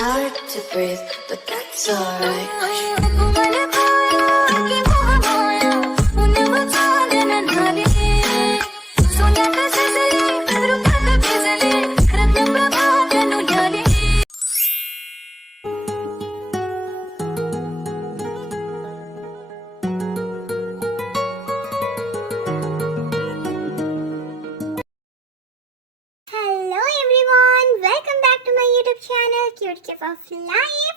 hard to breathe, but that's alright. Hello everyone, welcome back to my YouTube channel cute kef of life.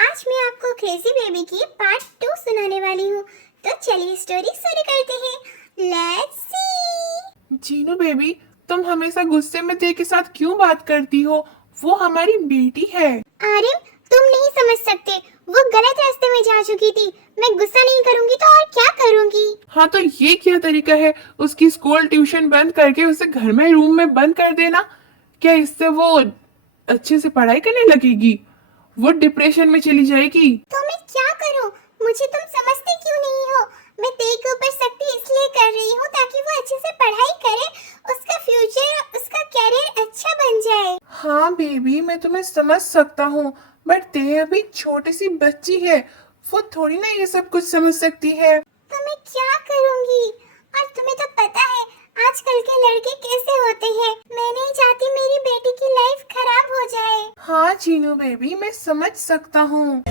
आज मैं आपको crazy baby की part 2 सुनाने वाली हूँ। तो चलिए स्टोरी शुरू करते हैं। Let's see. जीनू बेबी, तुम हमेशा गुस्से में तेरे के साथ क्यों बात करती हो? वो हमारी बेटी है। आर्यन, तुम नहीं समझ सकते, वो गलत रास्ते में जा चुकी थी। मैं गुस्सा नहीं करूंगी तो और क्या करूंगी? हाँ, तो ये क्या तरीका है उसकी स्कूल ट्यूशन बंद करके उसे घर में रूम में बंद कर देना? क्या इससे वो अच्छे से पढ़ाई करने लगेगी? वो डिप्रेशन में चली जाएगी। तो मैं क्या करूं? मुझे तुम समझते क्यों नहीं हो? मैं तेरे के ऊपर सख्ती इसलिए कर रही हूँ ताकि वो अच्छे से पढ़ाई करे, उसका फ्यूचर, उसका कैरियर अच्छा बन जाए। हाँ बेबी, मैं तुम्हें समझ सकता हूँ, बट ते अभी छोटी सी बच्ची है, वो थोड़ी ना ये सब कुछ समझ सकती है। तो मैं क्या करूंगी? और तुम्हें तो पता है आजकल के लड़के कैसे होते हैं। मैं नहीं चाहती मेरी बेटी की लाइफ खराब हो जाए। हाँ जीनू बेबी, मैं समझ सकता हूँ।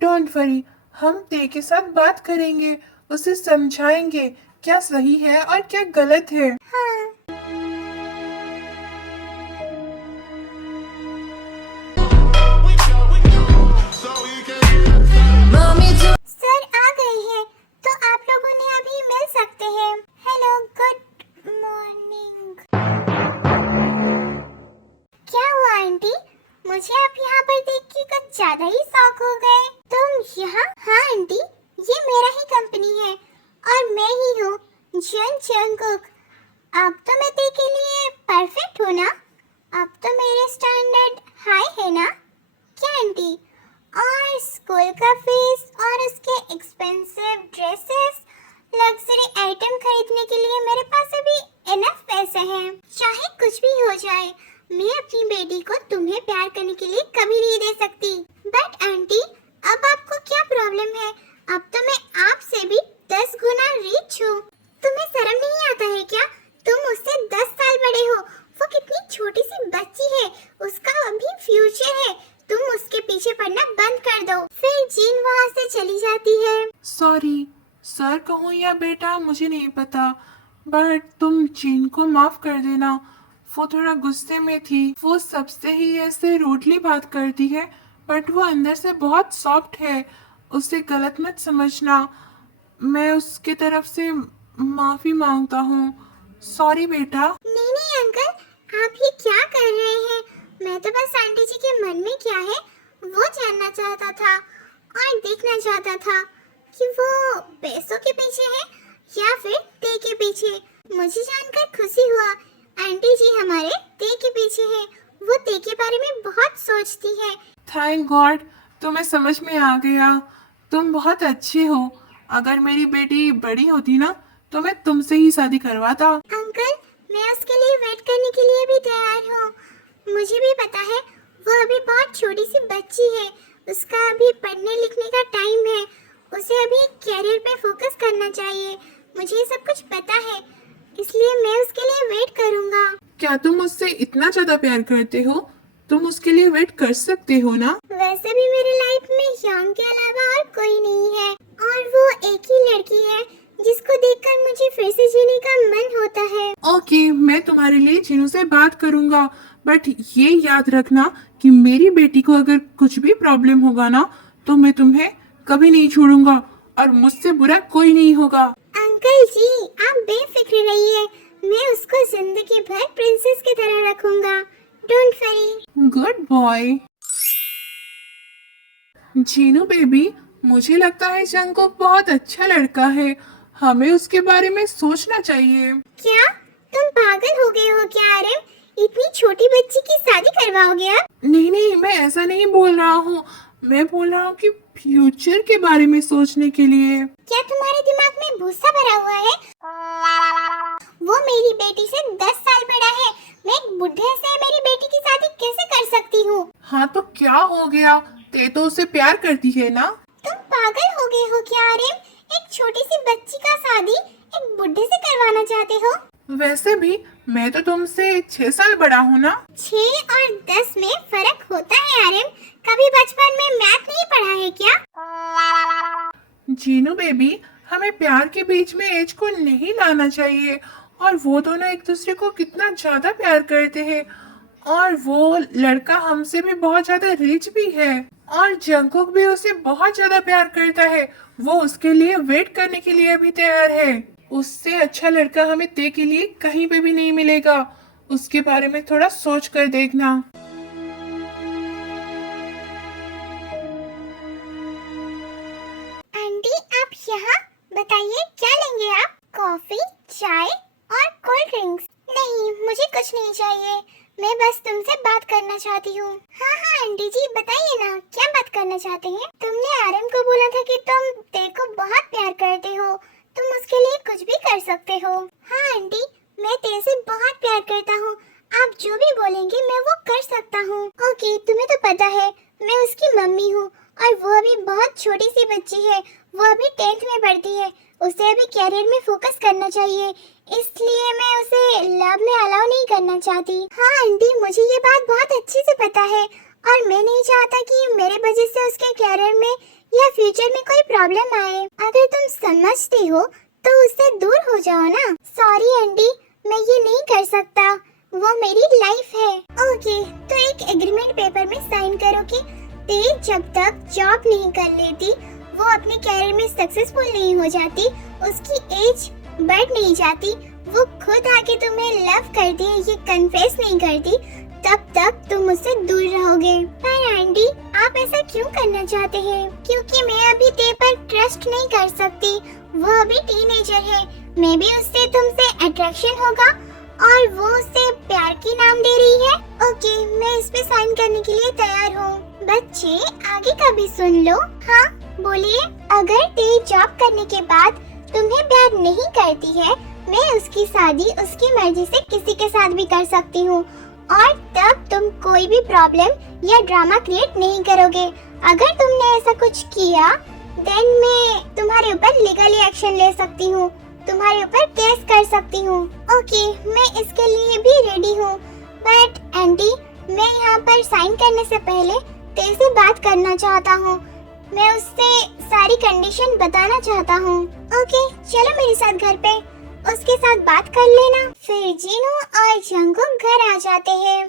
डोंट वरी, हम ते के साथ बात करेंगे, उसे समझाएंगे क्या सही है और क्या गलत है। हाँ। सर आ गए हैं, तो आप लोगों ने अभी मिल सकते हैं। Hello, good morning. क्या हुआ आंटी? मुझे आप यहाँ पर देख के कुछ ज्यादा ही शॉक हो गए। तुम यहाँ? हाँ आंटी, ये मेरा ही कंपनी है और मैं ही हूँ जन जंगकुक। अब तो मैं तेरे के लिए परफेक्ट हूँ ना? अब तो मेरे स्टैंडर्ड हाई है ना? क्या आंटी? और स्कूल का फीस और उसके एक्सपेंसिव ड्रेसेस, लग्जरी आइटम खरीदने के लिए मेरे पास अभी इनफ पैसे हैं। चाहे कुछ भी हो जाए, मैं अपनी बेटी को तुम्हें प्यार करने के लिए कभी नहीं दे सकती। बट आंटी, अब आपको क्या प्रॉब्लम है? अब तो मैं आपसे भी 10 गुना रिच हूँ। तुम्हें शर्म नहीं आता है क्या? तुम उससे 10 साल बड़े हो। वो कितनी छोटी सी बच्ची है, उसका अभी फ्यूचर है। तुम उसके पीछे पड़ना बंद कर दो। फिर जीन वहाँ से चली जाती है। सॉरी, सर कहूँ या बेटा मुझे नहीं पता, बट तुम जीन को माफ कर देना। वो थोड़ा गुस्से में थी, वो सबसे ही ऐसे रूडली बात करती है, बट वो अंदर से बहुत सॉफ्ट है। उसे गलत मत समझना। मैं उसके तरफ से माफी मांगता हूँ। सॉरी बेटा। नहीं नहीं अंकल, आप ये क्या कर रहे हैं? मैं तो बस आंटी जी के मन में क्या है वो जानना चाहता था और देखना चाहता था कि वो पैसों के पीछे है या फिर ते के पीछे। मुझे जानकर खुशी हुआ आंटी जी हमारे ते के पीछे है। वो ते के बारे में बहुत सोचती है। थैंक गॉड, तुम्हें समझ में आ गया। तुम बहुत अच्छे हो। अगर मेरी बेटी बड़ी होती ना तो मैं तुमसे ही शादी करवाता। अंकल, मैं उसके लिए वेट करने के लिए भी तैयार हूँ। मुझे भी पता है वो अभी बहुत छोटी सी बच्ची है, उसका अभी पढ़ने लिखने का टाइम है, उसे अभी कैरियर पे फोकस करना चाहिए। मुझे ये सब कुछ पता है, इसलिए मैं उसके लिए वेट करूँगा। क्या तुम उससे इतना ज्यादा प्यार करते हो? तुम उसके लिए वेट कर सकते हो ना? वैसे भी मेरी लाइफ में श्याम के अलावा और कोई नहीं है और वो एक ही लड़की है जिसको देखकर मुझे फिर से जीने का मन होता है। ओके, मैं तुम्हारे लिए जीनू से बात करूंगा, बट ये याद रखना कि मेरी बेटी को अगर कुछ भी प्रॉब्लम होगा ना तो मैं तुम्हें कभी नहीं छोड़ूंगा और मुझसे बुरा कोई नहीं होगा। अंकल जी, आप बेफिक्र रहिए, मैं उसको जिंदगी भर प्रिंसेस की तरह रखूंगा। Don't worry. Good boy. Jinu baby, मुझे लगता है जंगकुक बहुत अच्छा लड़का है, हमें उसके बारे में सोचना चाहिए। क्या तुम पागल हो गए हो क्या आर्यन? इतनी छोटी बच्ची की शादी करवाओगे आप? नहीं नहीं, मैं ऐसा नहीं बोल रहा हूँ। मैं बोल रहा हूँ कि फ्यूचर के बारे में सोचने के लिए। क्या तुम्हारे दिमाग में भूसा भरा हुआ है? वो मेरी बेटी से 10 साल बड़ा है। मैं एक बुढ़े से मेरी बेटी की शादी कैसे कर सकती हूँ? हाँ तो क्या हो गया, ते तो उसे प्यार करती है ना। तुम पागल हो गए हो क्या आर्यन? एक छोटी सी बच्ची का शादी एक बुढ़े से करवाना चाहते हो? वैसे भी मैं तो तुमसे 6 साल बड़ा हूँ ना। 6 और 10 में फर्क होता है आर्यन। कभी बचपन में मैथ नहीं पढ़ा है क्या? जीनू बेबी, हमें प्यार के बीच में एज को नहीं लाना चाहिए। और वो दोनों एक दूसरे को कितना ज्यादा प्यार करते हैं। और वो लड़का हमसे भी बहुत ज्यादा रिच भी है। और जंकुक भी उसे बहुत ज्यादा प्यार करता है। वो उसके लिए वेट करने के लिए भी तैयार है। उससे अच्छा लड़का हमें ते के लिए कहीं पे भी नहीं मिलेगा। उसके बारे में थोड़ा सोच कर देखना। आंटी आप यहाँ बताइए क्या लेंगे आप? कॉफी, चाय और कोल्ड ड्रिंक्स? नहीं मुझे कुछ नहीं चाहिए, मैं बस तुमसे बात करना चाहती हूँ। हाँ हाँ आंटी जी बताइए ना, क्या बात करना चाहते हैं? तुमने आर्यन को बोला था कि तुम ते को बहुत प्यार करते हो, तुम उसके लिए कुछ भी कर सकते हो। हाँ आंटी मैं ते से बहुत प्यार करता हूँ, आप जो भी बोलेंगे मैं वो कर सकता हूँ। ओके तुम्हें तो पता है मैं उसकी मम्मी हूँ और वो अभी बहुत छोटी सी बच्ची है, वो अभी 10th में पढ़ती है, उसे अभी कैरियर में फोकस करना चाहिए, इसलिए मैं उसे लव में अलाउ नहीं करना चाहती। हाँ आंटी मुझे ये बात बहुत अच्छे से पता है और मैं नहीं चाहता कि मेरे वजह से उसके कैरियर में या फ्यूचर में कोई प्रॉब्लम आए। अगर तुम समझते हो तो उससे दूर हो जाओ ना। सॉरी आंटी मैं ये नहीं कर सकता, वो मेरी लाइफ है। ओके तो एक एग्रीमेंट पेपर में साइन करो कि ते जब तक जॉब नहीं कर लेती, वो अपने कैरियर में सक्सेसफुल नहीं हो जाती, उसकी एज बढ़ नहीं जाती, वो खुद आके तुम्हें लव करती है ये कन्फेस नहीं करती, तब तक तुम उससे दूर रहोगे। पर आंटी आप ऐसा क्यों करना चाहते हैं? क्योंकि मैं अभी ते पर ट्रस्ट नहीं कर सकती, वो अभी टीनेजर है, मे बी उससे तुमसे अट्रैक्शन होगा और वो उसे प्यार की नाम दे रही है। ओके मैं इस पे साइन करने के लिए तैयार हूँ। बच्चे आगे का भी सुन लो। हाँ बोलिए। अगर ते जॉब करने के बाद तुम्हें प्यार नहीं करती है, मैं उसकी शादी उसकी मर्जी से किसी के साथ भी कर सकती हूँ और तब तुम कोई भी प्रॉब्लम या ड्रामा क्रिएट नहीं करोगे। अगर तुमने ऐसा कुछ किया देन मैं तुम्हारे ऊपर लीगली एक्शन ले सकती हूँ, तुम्हारे ऊपर केस कर सकती हूँ। ओके मैं इसके लिए भी रेडी हूँ, बट आंटी मैं यहाँ पर साइन करने से पहले ते से बात करना चाहता हूँ, मैं उससे सारी कंडीशन बताना चाहता हूँ। ओके चलो मेरे साथ घर पे, उसके साथ बात कर लेना। फिर जीनू और जंगकुक घर आ जाते हैं।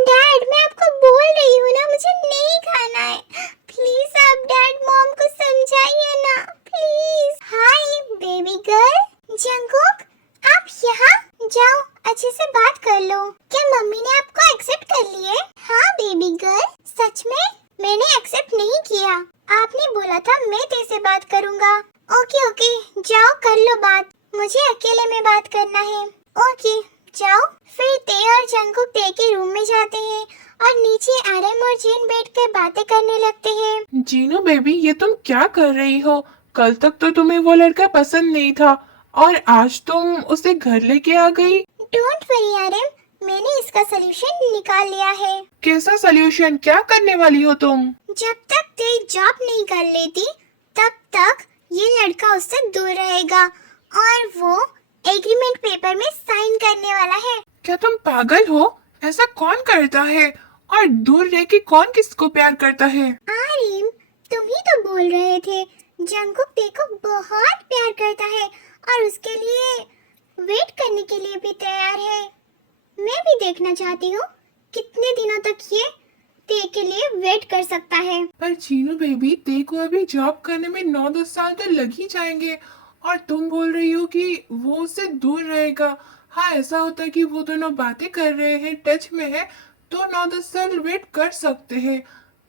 डैड मैं आपको बोल रही हूँ ना मुझे नहीं खाना है, प्लीज आप डैड मॉम को समझाइए ना please. Hi baby girl. Jungkook आप यहाँ जाओ अच्छे से बात कर लो। क्या मम्मी ने आपको एक्सेप्ट कर लिए? हाँ बेबी गर्ल सच में मैंने एक्सेप्ट नहीं किया, आपने बोला था मैं तेरे से बात करूँगा। ओके ओके जाओ कर लो बात, मुझे अकेले में बात करना है। ओके जाओ। फिर ते और जंगकुक ते के रूम में जाते हैं और नीचे आरएम और जीन बैठकर बातें करने लगते हैं। जीनू बेबी ये तुम क्या कर रही हो? कल तक तो तुम्हें वो लड़का पसंद नहीं था और आज तुम उसे घर लेके आ गई। डोंट वरी आरएम, मैंने इसका सलूशन निकाल लिया है। कैसा सलूशन? क्या करने वाली हो तुम? जब तक ते जॉब नहीं कर लेती तब तक ये लड़का उससे दूर रहेगा और वो एग्रीमेंट पेपर में साइन करने वाला है। क्या तुम पागल हो? ऐसा कौन करता है? और दूर रह के कौन किसको प्यार करता है? आर्यन तुम ही तो बोल रहे थे जंगकुक ते को बहुत प्यार करता है और उसके लिए वेट करने के लिए भी तैयार है। मैं भी देखना चाहती हूँ कितने दिनों तक ये ते के लिए वेट कर सकता है। पर चीनू बेबी ते को अभी जॉब करने में 9-10 साल तो लग ही जाएंगे और तुम बोल रही हो कि वो उससे दूर रहेगा। हाँ ऐसा होता है कि वो दोनों बातें कर रहे हैं, टच में है, तो 9-10 साल वेट कर सकते हैं।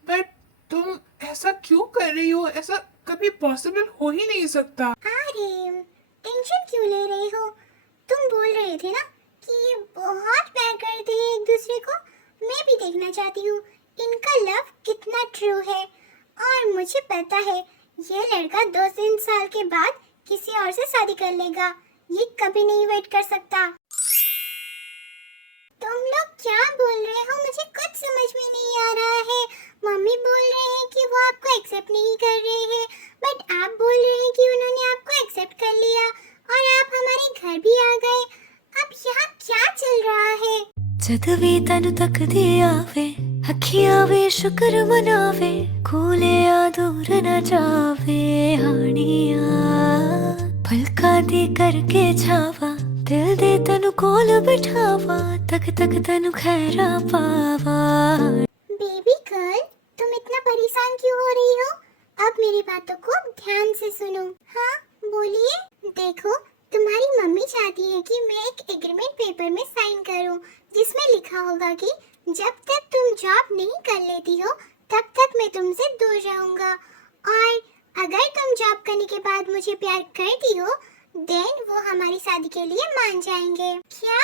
बट तुम ऐसा क्यों कर रही हो? ऐसा कभी पॉसिबल हो ही नहीं सकता। आर्यन टेंशन क्यों ले रही हो? तुम बोल रहे थे ना कि ये बहुत प्यार करते हैं एक दूसरे को, मैं भी देखना चाहती हूँ इनका लव कितना ट्रू है। और मुझे पता है ये लड़का 2-3 साल के बाद किसी और से शादी कर लेगा। ये कभी नहीं वेट कर सकता। तुम लोग क्या बोल रहे हो? मुझे कुछ समझ में नहीं आ रहा है। मम्मी बोल रहे हैं कि वो आपको एक्सेप्ट नहीं कर रहे हैं, बट आप बोल रहे हैं कि उन्होंने आपको एक्सेप्ट कर लिया और आप हमारे घर भी आ गए। अब यहाँ क्या चल रहा है? जद भी तनु तकदी आवे अखियां वे शुक्र मनावे कोले आ दूर न जावे हानिया पलका दी करके छावा दिल दे तनु कोल बिठावा तक तक तनु खैरा पावा। बेबी गर्ल, तुम इतना परेशान क्यों हो रही हो? अब मेरी बातों को ध्यान से सुनो। हाँ बोलिए। देखो, तुम्हारी मम्मी चाहती है कि मैं एक एग्रीमेंट पेपर में साइन करूं, जिसमें लिखा होगा कि जब तक तुम जॉब नहीं कर लेती हो तब तक मैं तुमसे दूर रहूंगा, और अगर तुम जॉब करने के बाद मुझे प्यार करती हो देन वो हमारी शादी के लिए मान जाएंगे। क्या?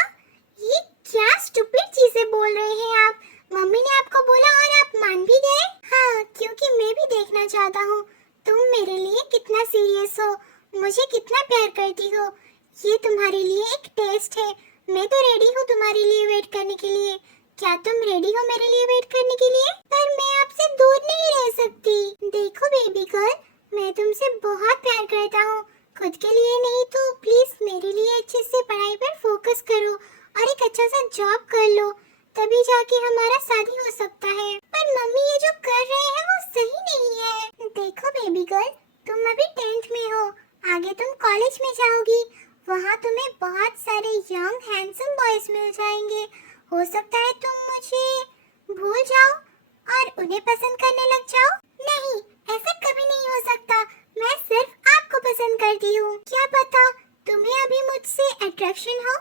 ये क्या स्टूपिड चीजें बोल रहे हैं आप? मम्मी ने आपको बोला और आप मान भी गए? हाँ, क्योंकि मैं भी देखना चाहता हूँ तुम मेरे लिए कितना सीरियस हो, मुझे कितना प्यार करती हो। ये तुम्हारे लिए एक टेस्ट है। मैं तो रेडी हूँ तुम्हारे लिए वेट करने के लिए। क्या तुम रेडी हो मेरे लिए वेट करने के लिए? पर मैं आपसे दूर नहीं रह सकती। देखो बेबी गर्ल, मैं तुमसे बहुत प्यार करता हूँ। खुद के लिए नहीं तो प्लीज मेरे लिए अच्छे से पढ़ाई पर फोकस करो और एक अच्छा सा जॉब कर लो, तभी जाके हमारा शादी हो सकता है। पर मम्मी ये जो कर रहे हैं वो सही नहीं है। देखो बेबी गर्ल, तुम अभी 10th में हो, आगे तुम कॉलेज में जाओगी, वहाँ तुम्हें बहुत सारे यंग हैंडसम बॉयज मिल जाएंगे। हो सकता है तुम मुझे भूल जाओ और उन्हें पसंद करने लग जाओ। नहीं, ऐसा कभी नहीं हो सकता। मैं सिर्फ आपको पसंद करती हूँ। क्या पता तुम्हें अभी मुझसे अट्रैक्शन हो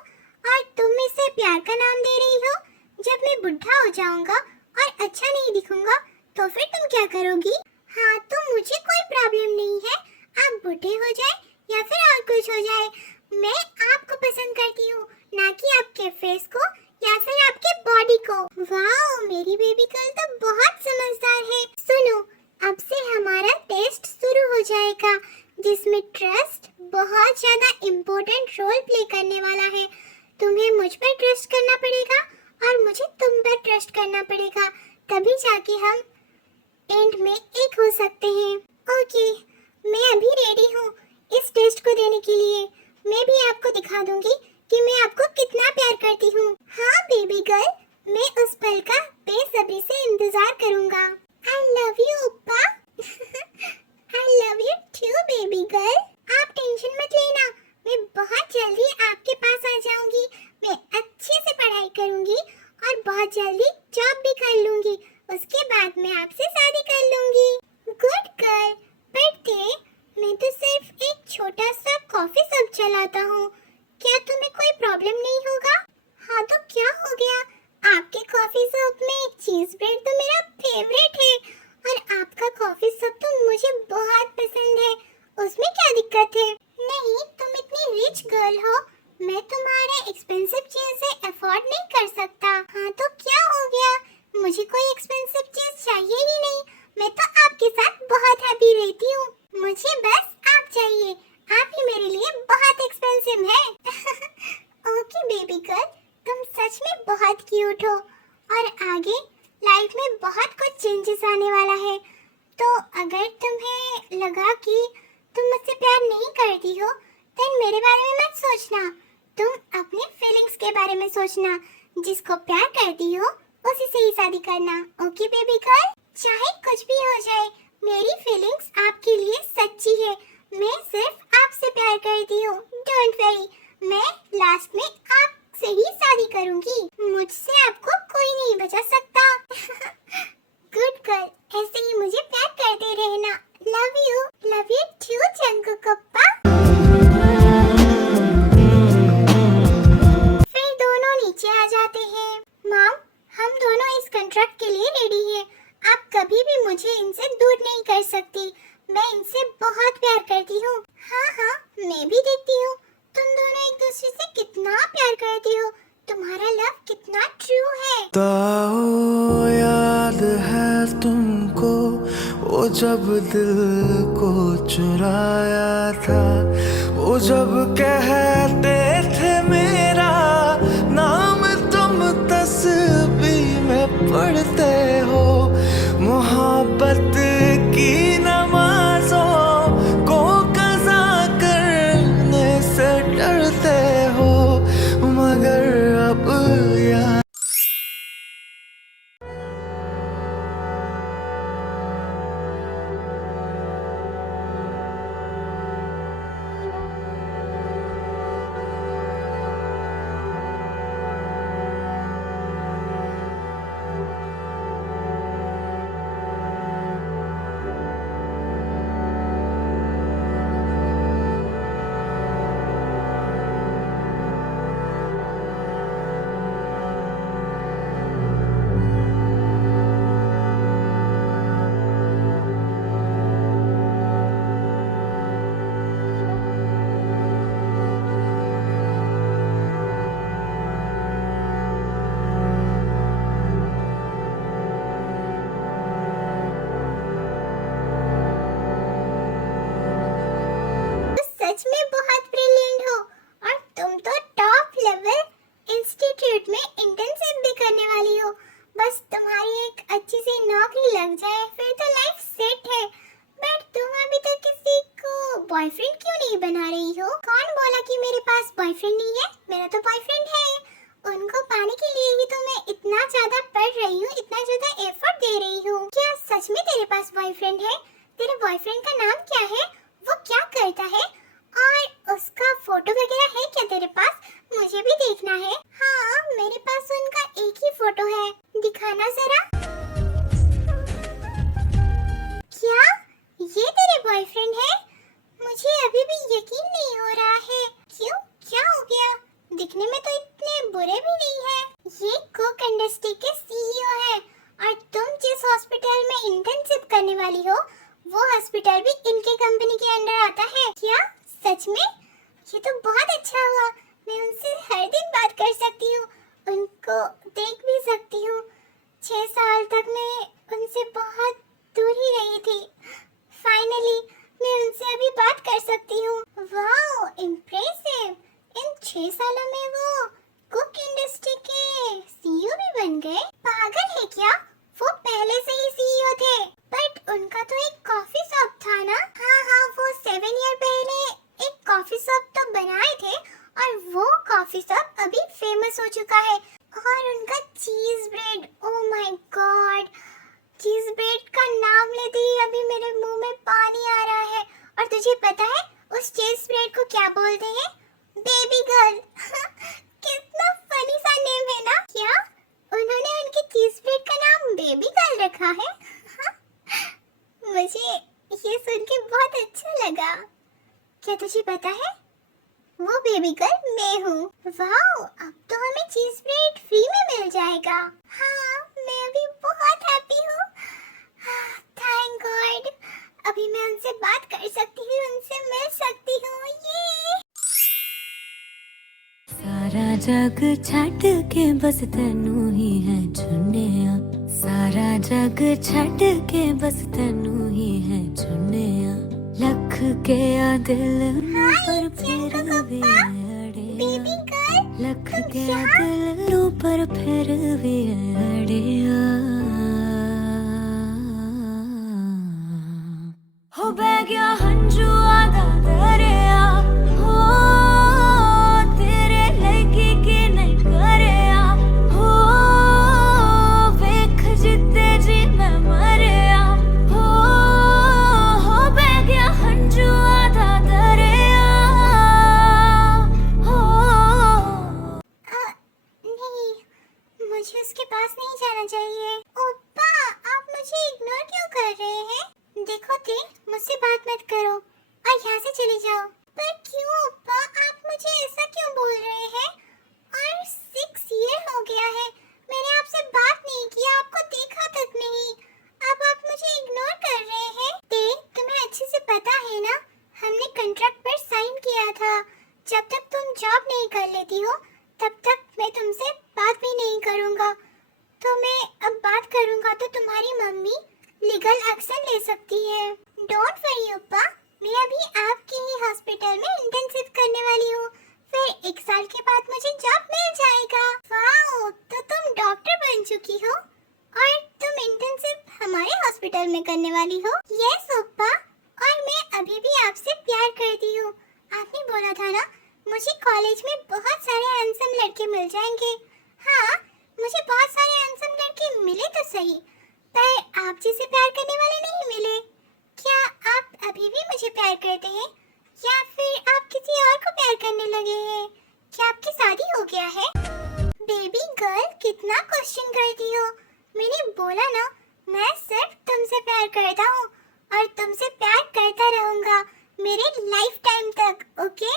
और तुम इसे प्यार का नाम दे रही हो। जब मैं बुढ़ा हो जाऊंगा और अच्छा नहीं दिखूंगा तो फिर तुम क्या करोगी? हाँ, तो मुझे कोई प्रॉब्लम नहीं है, आप बूढ़े हो जाए या फिर और कुछ हो जाए। मैं आपको पसंद करती हूँ, ना कि आपके फेस को या फिर आपके बॉडी को। वाओ, मेरी बेबी गर्ल तो बहुत समझदार है। सुनो, अब से हमारा टेस्ट शुरू हो जाएगा, जिसमें ट्रस्ट बहुत ज्यादा इम्पोर्टेंट रोल प्ले करने वाला है। तुम्हें मुझ पर ट्रस्ट करना पड़ेगा और मुझे तुम पर ट्रस्ट करना पड़ेगा, तभी जाके हम एंड में एक हो सकते हैं। ओके, मैं अभी रेडी हूँ इस टेस्ट को देने के लिए। मैं भी आपको दिखा दूंगी कि मैं आपको कितना प्यार करती हूँ। हाँ बेबी गर्ल, मैं उस पल का बेसब्री से इंतजार करूँगा। I love you ओप्पा। I love you too baby girl. आप टेंशन मत लेना, मैं बहुत जल्दी आपके पास आ जाऊंगी। मैं अच्छे से पढ़ाई करूंगी और बहुत जल्दी जॉब भी कर लूंगी। उसके बाद मैं आपसे शादी कर लूंगी। गुड गर्ल, पर मैं तो सिर्फ एक छोटा सा कॉफी शॉप चलाता हूँ। क्या तुम्हें कोई प्रॉब्लम नहीं होगा? हाँ तो क्या हो गया? आपके कॉफी शॉप में चीज ब्रेड तो मेरा फेवरेट है और आपका कॉफी शॉप तो मुझे बहुत पसंद है। उसमें क्या दिक्कत है? नहीं, तुम इतनी रिच गर्ल हो, मैं तुम्हारे एक्सपेंसिव चीजें अफोर्ड नहीं कर सकता। हाँ तो क्या हो गया? मुझे कोई एक्सपेंसिव चीज चाहिए ही नहीं। मैं तो आपके साथ बहुत हैप्पी रहती हूँ। मुझे बस आप चाहिए, आप ही मेरे लिए बहुत एक्सपेंसिव है। ओके बेबी गर्ल, तुम सच में बहुत क्यूट हो और आगे लाइफ में बहुत कुछ चेंजेस आने वाला है। तो अगर तुम्हें लगा कि तुम मुझसे प्यार नहीं करती हो देन मेरे बारे में मत सोचना, तुम अपने फीलिंग्स के बारे में सोचना। जिसको प्यार करती हो उसी से ही शादी करना। ओके बेबी गर्ल, चाहे कुछ भी हो जाए मेरी फीलिंग्स आपके लिए सच्ची है। मैं सिर्फ आपसे प्यार करती हूँ। डोंट वरी, मैं लास्ट में आपसे ही शादी करूंगी। मुझसे आपको कोई नहीं बचा सकता। गुड गर्ल, ऐसे ही मुझे प्यार करते रहना। लव यू टू जंगकुक ओप्पा। फिर दोनों नीचे आ जाते हैं। मॉम, हम दोनों इस कॉन्ट्रैक्ट के लिए रेडी हैं। आप कभी भी मुझे इनसे दूर नहीं कर सकती। मैं इनसे बहुत प्यार करती हूँ। हाँ, मैं भी देखती हूँ तुम दोनों एक दूसरे से कितना प्यार करती हो। तुम्हारा लव कितना ट्रू है। ताओ याद है तुमको वो जब दिल को चुराया था, वो जब कहते थे मेरा नाम तुम तस्बीह में पढ़ते हो, मोहब्बत की नमाजों को कज़ा करने से डरते हो, मगर अब यार सच में बहुत ब्रिलियंट हो और तुम तो टॉप लेवल इंस्टीट्यूट में इंटर्नशिप भी करने वाली हो। बस तुम्हारी एक अच्छी सी नौकरी लग जाए फिर तो लाइफ सेट है। बट तुम अभी तक किसी को बॉयफ्रेंड क्यों नहीं बना रही हो? कौन बोला कि मेरे पास बॉयफ्रेंड नहीं है? मेरा तो बॉयफ्रेंड है। उनको पाने के लिए ही तो मैं इतना ज्यादा पढ़ रही हूँ, इतना ज्यादा एफर्ट दे रही हूँ। क्या सच में तेरे पास बॉयफ्रेंड है? तेरे बॉयफ्रेंड का नाम क्या है? वो क्या करता है? और उसका फोटो वगैरह है क्या तेरे पास? मुझे भी देखना है। हाँ, मेरे पास उनका एक ही फोटो है, दिखाना जरा। क्या ये तेरे बॉयफ्रेंड है? मुझे अभी भी यकीन नहीं हो रहा है। क्यों, क्या हो गया? दिखने में तो इतने बुरे भी नहीं है। ये कुक इंडस्ट्री के सीईओ है और तुम जिस हॉस्पिटल में इंटर्नशिप करने वाली हो वो हॉस्पिटल भी इनके कंपनी के अंडर आता है। क्या सच में? ये तो बहुत अच्छा हुआ। मैं उनसे हर दिन बात कर सकती हूँ, उनको देख भी सकती हूँ। 6 साल तक मैं उनसे बहुत दूर ही रही थी। फाइनली मैं उनसे अभी बात कर सकती हूँ। Wow, impressive. इन 6 सालों में वो कुक इंडस्ट्री के सीईओ भी बन गए। पागल है क्या? वो पहले से ही सीईओ थे, बट उनका तो एक कॉफी शॉप था ना? हाँ, वो 7 ईयर पहले एक कॉफी शॉप तो बनाए थे और वो कॉफी शॉप अभी फेमस हो चुका है। और उनका चीज ब्रेड, ओह माय गॉड, चीज ब्रेड का नाम लेते ही अभी मेरे मुंह में पानी आ रहा है। और तुझे पता है उस चीज ब्रेड को क्या बोलते हैं? Baby girl. कितना फनी सा नेम है ना? क्या उन्होंने उनकी चीज ब्रेड का नाम बेबी गर्ल रखा है? मुझे ये सुन के बहुत अच्छा लगा। क्या तुझे पता है वो बेबी गर्ल मैं हूँ। वाओ, अब तो हमें चीज ब्रेड फ्री में मिल जाएगा। हाँ, मैं अभी बहुत हैप्पी हूँ। थैंक गॉड, अभी मैं उनसे बात कर सकती हूँ, उनसे मिल सकती हूँ। ये सारा जग छੱਡ के बस तैनू ही है चुनिया, सारा जग छੱਡ के बस तैनू ही है चुनिया, लख के आ दिल नू पर फिर भी बेबी अड़िया, गर्ल, लख के आ दिल नू पर फिर भी अड़िया। हो बह गया हंझू आदा दरिया, हो तेरे लगी कि नहीं करया, हो वेख जिते जी मैं मरिया, हो बह गया हंझू आदा दरिया, हो। नहीं, मुझे उसके पास नहीं जाना चाहिए। ओप्पा, आप मुझे इग्नोर क्यों कर रहे हैं? देखो तेज, मुझसे बात मत करो और यहाँ से चले जाओ। पर क्यों ओप्पा, आप मुझे ऐसा क्यों बोल रहे हैं? और 6 ईयर हो गया है, मैंने आपसे बात नहीं की, आपको देखा तक नहीं। अब आप मुझे इग्नोर कर रहे हैं। तेज, तुम्हें अच्छे से पता है ना, हमने कॉन्ट्रैक्ट पर साइन किया था। जब तक तुम जॉब नहीं कर लेती हो तब तक मैं तुमसे बात भी नहीं करूँगा। तो मैं अब बात करूँगा तो तुम्हारी मम्मी लीगल एक्शन ले सकती है। डोंट वरी ओप्पा, मैं अभी आपके ही हॉस्पिटल में इंटर्नशिप करने वाली हूँ। फिर 1 साल के बाद मुझे जॉब मिल जाएगा। वाओ, तो तुम डॉक्टर बन चुकी हो और तुम इंटर्नशिप हमारे हॉस्पिटल में करने वाली हो? यस ओप्पा, और मैं अभी भी आपसे प्यार करती हूँ। आपने बोला था ना, मुझे कॉलेज में बहुत सारे हैंडसम लड़के मिल जाएंगे। हाँ, मुझे बहुत सारे हैंडसम लड़के मिले तो सही, पर आप जैसे प्यार करने वाले नहीं मिले। क्या आप अभी भी मुझे प्यार करते हैं या फिर आप किसी और को प्यार करने लगे हैं? क्या आपकी शादी हो गया है? बेबी गर्ल, कितना क्वेश्चन करती हो? मैंने बोला ना, मैं सिर्फ तुमसे प्यार करता हूँ और तुमसे प्यार करता रहूंगा मेरे लाइफ टाइम तक, ओके?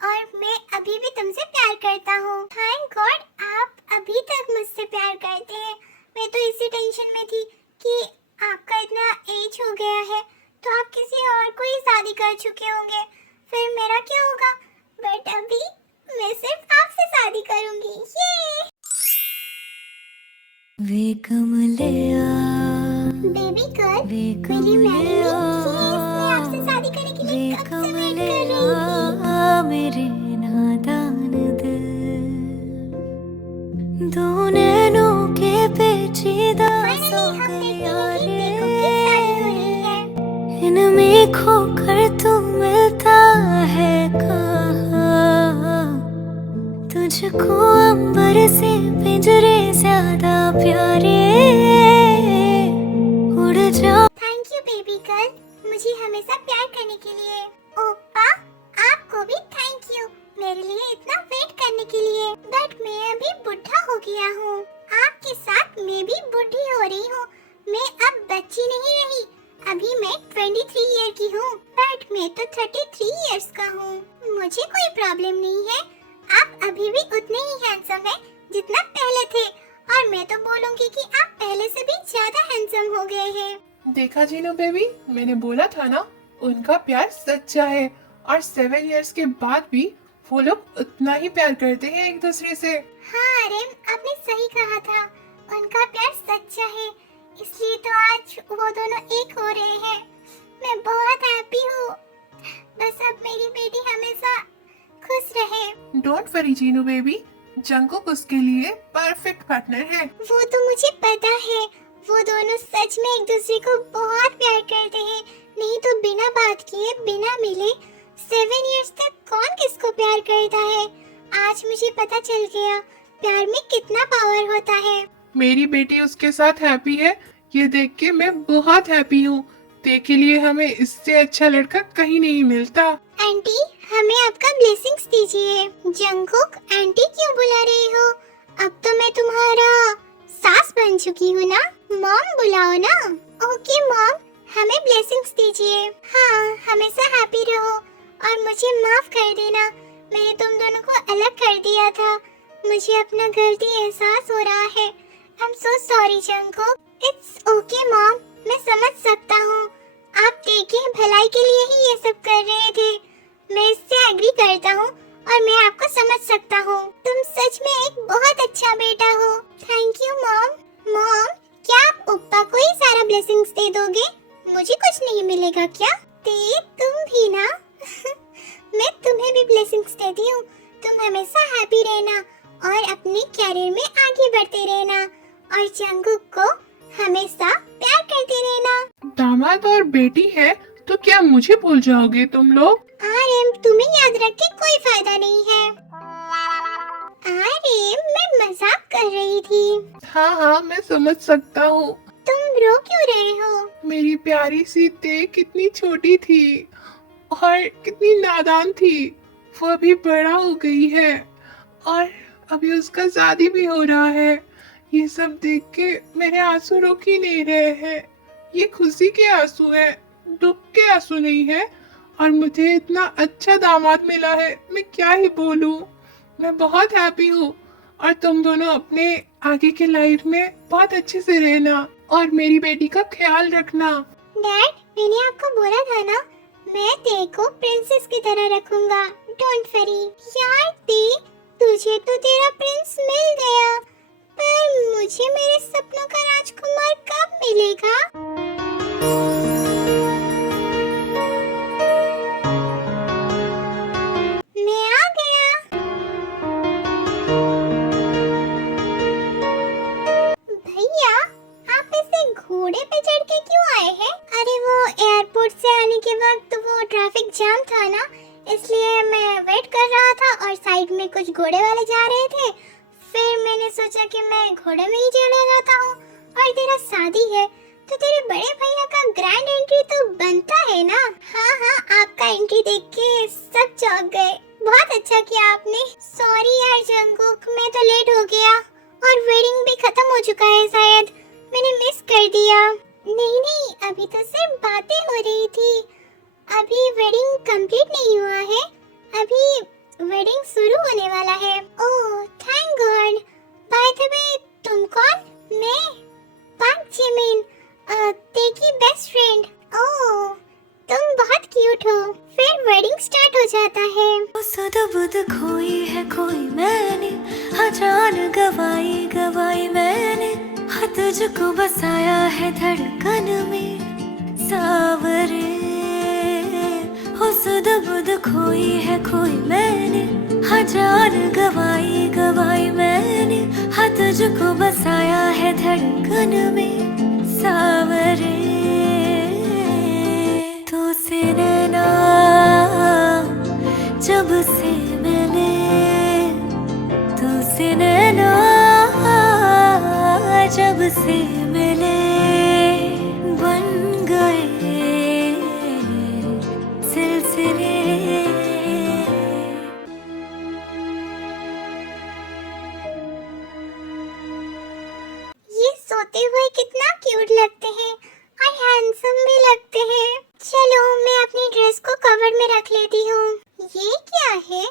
और मैं अभी भी तुमसे प्यार करता हूँ। थैंक गॉड आप अभी तक मुझसे प्यार करते हैं। मैं तो इसी टेंशन में थी कि आपका इतना एज हो गया है तो आप किसी और को ही शादी कर चुके होंगे, फिर मेरा क्या होगा? बट अभी मैं सिर्फ आपसे शादी करूंगी। ये वे कमलिया, बेबी गर्ल, वे will you marry me? Kamaliya, Please, मैं आपसे शादी करने के वे लिए कब से वेट कर रही थी। कमलिया, मेरे नादान दिल, दो नैनों के पेचीदा Finally, सो हम गया देखते हैं कि देखो किस शादी हो रही रे, है। इनमें खोकर तू मिलता है कहाँ, तुझको अंबर से पिंजरे ज्यादा प्यारे, उड़ जा। थैंक यू बेबी गर्ल, मुझे हमेशा प्यार करने के लिए। ओप्पा, आपको भी थैंक यू मेरे लिए इतना वेट करने के लिए। बट मैं अभी बुढ़ा हो गया हूँ, आपके साथ मैं भी बूढ़ी हो रही हूँ। मैं अब बच्ची नहीं रही, अभी मैं 23 ईयर की हूँ, बट मैं तो 33 इयर्स का हूँ। मुझे कोई प्रॉब्लम नहीं है, आप अभी भी उतने ही हैंडसम हैं जितना पहले थे, और मैं तो बोलूँगी कि आप पहले से भी ज्यादा हैंडसम हो गए हैं। देखा जीनू बेबी, मैंने बोला था ना, उनका प्यार सच्चा है और 7 इयर्स के बाद भी वो लोग उतना ही प्यार करते हैं एक दूसरे से। हाँ रेम, आपने सही कहा था, उनका प्यार सच्चा है, इसलिए तो आज वो दोनों एक हो रहे हैं। मैं बहुत हैप्पी हूँ, बस अब मेरी बेटी हमेशा खुश रहे। Don't worry Jinu baby, Jungkook उसके लिए परफेक्ट पार्टनर है। वो तो मुझे पता है, वो दोनों सच में एक दूसरे को बहुत प्यार करते हैं, नहीं तो बिना बात किए, बिना मिले 7 इयर्स तक कौन किसको प्यार करता है। आज मुझे पता चल गया प्यार में कितना पावर होता है। मेरी बेटी उसके साथ हैप्पी है, ये देख के मैं बहुत हैप्पी हूँ। ते के लिए हमें इससे अच्छा लड़का कहीं नहीं मिलता। आंटी, हमें आपका ब्लेसिंग्स दीजिए। जंगकुक, आंटी क्यों बुला रहे हो? अब तो मैं तुम्हारा सास बन चुकी हूँ ना। मॉम बुलाओ ना। ओके मॉम, हमें ब्लेसिंग्स दीजिए। हाँ, हमेशा हैप्पी रहो और मुझे माफ कर देना, मैंने तुम दोनों को अलग कर दिया था। मुझे अपना गलती एहसास हो रहा है। I am so sorry Jungkook. It's okay mom, मैं समझ सकता हूँ, आप देखें भलाई के लिए ही ये सब कर रहे थे। मैं इससे एग्री करता हूँ और मैं आपको समझ सकता हूँ। तुम सच में एक बहुत अच्छा बेटा हो। Thank you mom. मॉम, क्या आप उप्पा को ही सारा ब्लेसिंग्स दे दोगे? मुझे कुछ नहीं मिलेगा क्या? ते तुम भी ना। मैं तुम्हें भी ब्लेसिंग्स देती हूँ। तुम हमेशा हैप्पी रहना और अपने कैरियर में आगे बढ़ते रहना और जंगकुक को हमेशा प्यार करते रहना। दामाद और बेटी है तो क्या मुझे भूल जाओगे तुम लोग? आर्यम, तुम्हें याद रख के कोई फायदा नहीं है। आर्यम, मैं मजाक कर रही थी। हाँ, मैं समझ सकता हूँ। तुम रो क्यों रहे हो? मेरी प्यारी सी ते कितनी छोटी थी और कितनी नादान थी। वो अभी बड़ा हो गई है और अभी उसका शादी भी हो रहा है। ये सब देख के मेरे आंसू रुक ही नहीं रहे हैं। ये खुशी के आंसू है, दुख के आंसू नहीं है। और मुझे इतना अच्छा दामाद मिला है, मैं क्या ही बोलूं। मैं बहुत हैप्पी हूँ और तुम दोनों अपने आगे के लाइफ में बहुत अच्छे से रहना और मेरी बेटी का ख्याल रखना। डैड, मैंने आपको बोला था ना, मैं ते को प्रिंसेस की तरह रखूंगा। Don't worry. यार ते, तुझे तो तेरा प्रिंस मिल गया, पर मुझे मेरे सपनों का राजकुमार कब मिलेगा? और साइड में कुछ घोड़े वाले जा रहे थे। फिर मैंने सोचा कि मैं घोड़े में ही चला जाता हूँ, और तेरा शादी है तो तेरे बड़े भैया का ग्रैंड एंट्री तो बनता है ना। हाँ हाँ, आपका एंट्री देख के सब चौंक गए। बहुत अच्छा किया आपने। सॉरी यार जंगकुक, मैं तो लेट हो गया और वेडिंग भी खत्म हो चुका है, शायद मैंने मिस कर दिया। नहीं नहीं, अभी तो सिर्फ बातें हो रही थी, अभी वेडिंग कंप्लीट नहीं हुआ है, अभी वेडिंग शुरू होने वाला है। Oh thank God. By the way, तुम कौन? मैं पार्क जिमिन, तेरी बेस्ट फ्रेंड। ओह तुम बहुत क्यूट हो। फिर वेडिंग स्टार्ट हो जाता है। सुध बुध खोई है खोई मैंने, हाँ जान गवाई गवाई मैंने, हाँ तुझको बसाया है धड़कन में सावरे। हो सुध बुध खोई है खोई मैंने, हाँ जान गवाई गवाई मैंने, हाँ तुझको बसाया है धड़कन में सावरे। तो से नैना जब से मिले, तो से नैना जब से मिले, बन गए सिलसिले। ये सोते हुए कितना क्यूट लगते हैं और हैंडसम भी लगते हैं। चलो मैं अपनी ड्रेस को कवर में रख लेती हूँ। ये क्या है?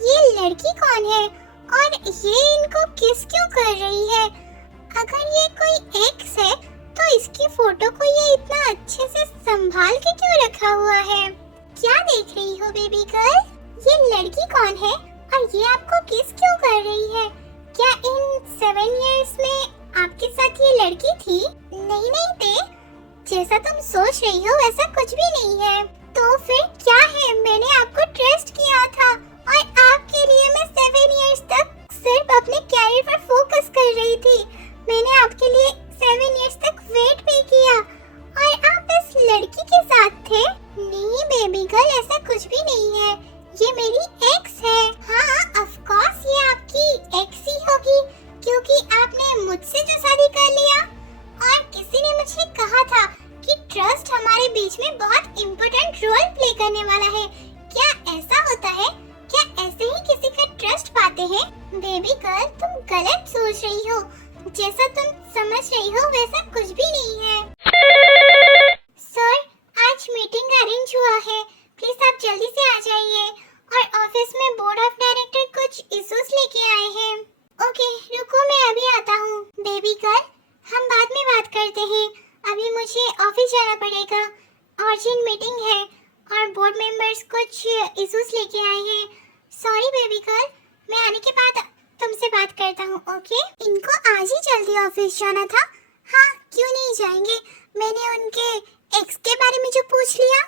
ये लड़की कौन है और ये इनको किस क्यों कर रही है? अगर ये कोई एक्स है तो इसकी फोटो को ये इतना अच्छे से संभाल के क्यों रखा हुआ है? क्या देख रही हो बेबी गर्ल? ये लड़की कौन है और ये आपको किस क्यों कर रही है? क्या इन 7 इयर्स में आपके साथ ये लड़की थी? नहीं नहीं ते, जैसा तुम सोच रही हो वैसा कुछ भी नहीं है। तो फिर क्या है? मैंने आपको ट्रस्ट किया था और आपके लिए मैं 7 इयर्स तक सिर्फ अपने कैरियर पर फोकस कर रही थी। मैंने आपके लिए 7 इयर्स तक वेट भी किया और आप इस लड़की के साथ थे? नहीं बेबी गर्ल, ऐसा कुछ भी नहीं है, ये मेरी एक्स है। हाँ ऑफ कोर्स ये आपकी एक्स ही होगी, क्योंकि आपने मुझसे जो शादी कर लिया। और किसी ने मुझे कहा था कि ट्रस्ट हमारे बीच में बहुत इम्पोर्टेंट रोल प्ले करने वाला है। क्या ऐसा होता है? क्या ऐसे ही किसी का ट्रस्ट पाते हैं? बेबी गर्ल तुम गलत सोच रही हो, जैसा तुम समझ रही हो वैसा कुछ भी नहीं है। सर आज मीटिंग अरेंज हुआ है, प्लीज आप जल्दी से आ जाइए। और ऑफिस में बोर्ड ऑफ डायरेक्टर कुछ इश्यूज लेके आए हैं। ओके रुको मैं अभी आता हूँ। बेबी गर्ल हम बाद में बात करते हैं, अभी मुझे ऑफिस जाना पड़ेगा, अर्जेंट मीटिंग है और बोर्ड मेंबर्स कुछ इश्यूज लेके आए हैं। सॉरी बेबी गर्ल, मैं आने के बाद तुमसे बात करता हूँ। ओके इनको आज ही जल्दी ऑफिस जाना था। हाँ क्यों नहीं जाएंगे, मैंने उनके एक्स के बारे में जो पूछ लिया।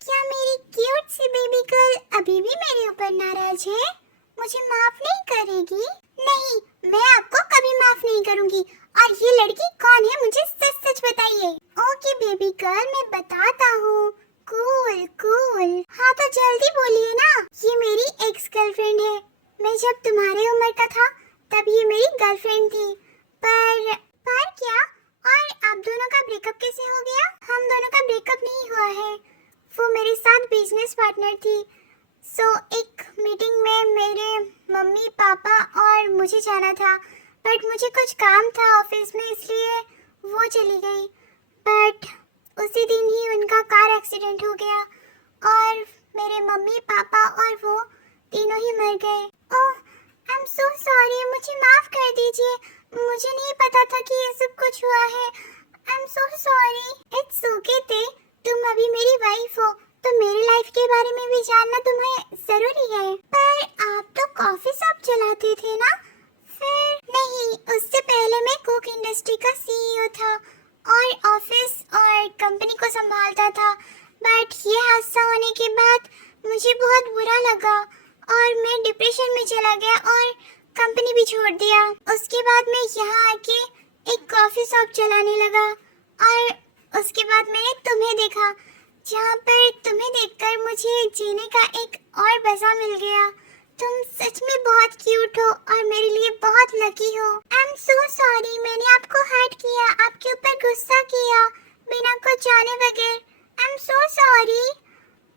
क्या मेरी क्यूट सी बेबी गर्ल अभी भी मेरे ऊपर नाराज है? मुझे माफ नहीं करेगी? नहीं, मैं आपको कभी माफ नहीं करूंगी। और ये लड़की कौन है मुझे सच सच बताइए। ओके बेबी गर्ल मैं बताता हूँ। Cool cool. हाँ तो जल्दी बोलिए ना। ये मेरी एक्स गर्लफ्रेंड है। मैं जब तुम्हारे उम्र का था तब ये मेरी गर्लफ्रेंड थी। पर क्या? और आप दोनों का ब्रेकअप कैसे हो गया? हम दोनों का ब्रेकअप नहीं हुआ है, वो मेरे साथ बिजनेस पार्टनर थी। सो एक मीटिंग में मेरे मम्मी पापा और मुझे जाना था, बट मुझे कुछ काम था ऑफिस में इसलिए वो चली गई। बट उसी दिन ही उनका कार एक्सीडेंट हो गया और मेरे मम्मी पापा और वो तीनों ही मर गए। ओह आई एम सो सॉरी, मुझे माफ कर दीजिए, मुझे नहीं पता था कि ये सब कुछ हुआ है। I am so sorry. It's okay ते, तुम अभी मेरी वाइफ हो तो मेरी लाइफ के बारे में भी जानना तुम्हें जरूरी है। पर आप तो कॉफी शॉप चलाते थे ना? फिर नहीं, उससे पहले मैं कुक इंडस्ट्री का सीईओ था और ऑफिस और कंपनी को संभालता था। बट ये हादसा होने के बाद मुझे बहुत बुरा लगा और मैं डिप्रेशन में चला गया और कंपनी भी छोड़ दिया। उसके बाद मैं यहाँ आके एक कॉफी शॉप चलाने लगा और उसके बाद मैंने तुम्हें देखा, जहाँ पर तुम्हें देखकर मुझे जीने का एक और मजा मिल गया। तुम सच में बहुत क्यूट हो और मेरे लिए बहुत लकी हो। आई एम सो सॉरी, मैंने आपको हर्ट किया, आपके ऊपर गुस्सा किया बिना कुछ जाने बगैर। आई एम सो सॉरी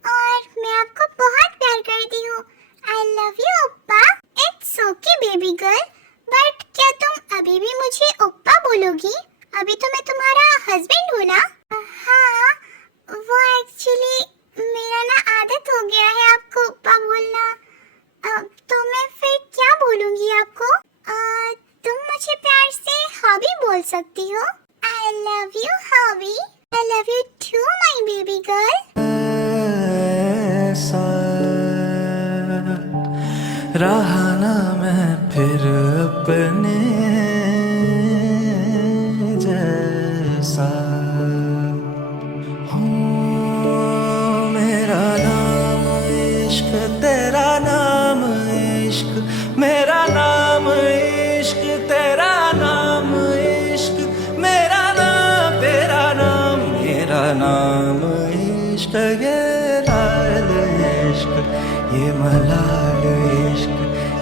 और मैं आपको बहुत प्यार करती हूँ। आई लव यू ओप्पा। It's okay baby girl, but क्या तुम अभी भी मुझे ओप्पा बोलोगी? अभी तो मैं तुम्हारा हस्बैंड हूँ ना? हाँ, वो एक्चुअली मेरा ना आदत हो गया है आपको ओप्पा बोलना। तो मैं फिर क्या बोलूँगी आपको? तुम मुझे प्यार से हॉबी बोल सकती हो। I love you hobby. I love you too my baby girl. ऐसा रहा ना मैं फिर अपने जैसा हूँ। मेरा नाम इश्क, तेरा नाम इश्क, मेरा नाम इश्क, तेरा नाम इश्क, मेरा नाम तेरा नाम, मेरा नाम इश्क, ये लाल इश्क, ये मलाल इश्क,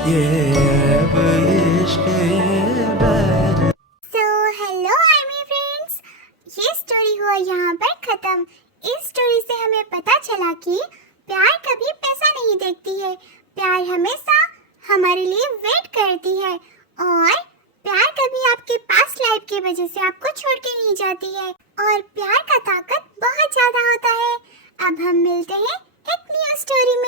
ये अब इश्क, ये बैर। सो हेलो आर्मी फ्रेंड्स, ये स्टोरी हुआ यहाँ पर खत्म। इस स्टोरी से हमें पता चला कि प्यार कभी पैसा नहीं देखती है, प्यार हमेशा हमारे लिए वेट करती है और प्यार कभी आपके पास लाइफ की वजह से आपको छोड़ के नहीं जाती है और प्यार का ताकत बहुत ज्यादा होता है। अब हम मिलते हैं एक न्यू स्टोरी में।